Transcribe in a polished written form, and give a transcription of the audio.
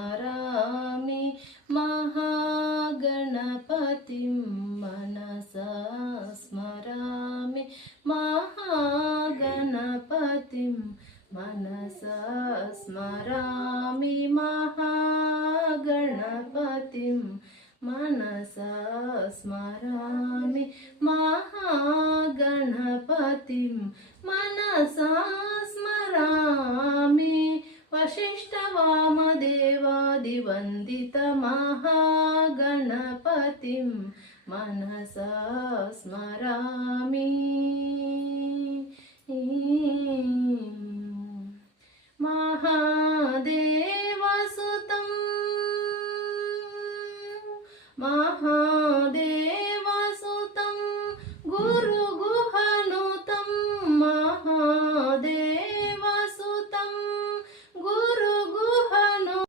स्मरामि महागणपतिं मनसा स्मरामि महागणपतिं मनसा स्मरामि महागणपतिं मनसा स्मरामि महागणपतिं मनसा स्मरामि वसिष्ठवामदेवादिवन्दितमहागणपतिं मनसा स्मरामि महादेवसुतं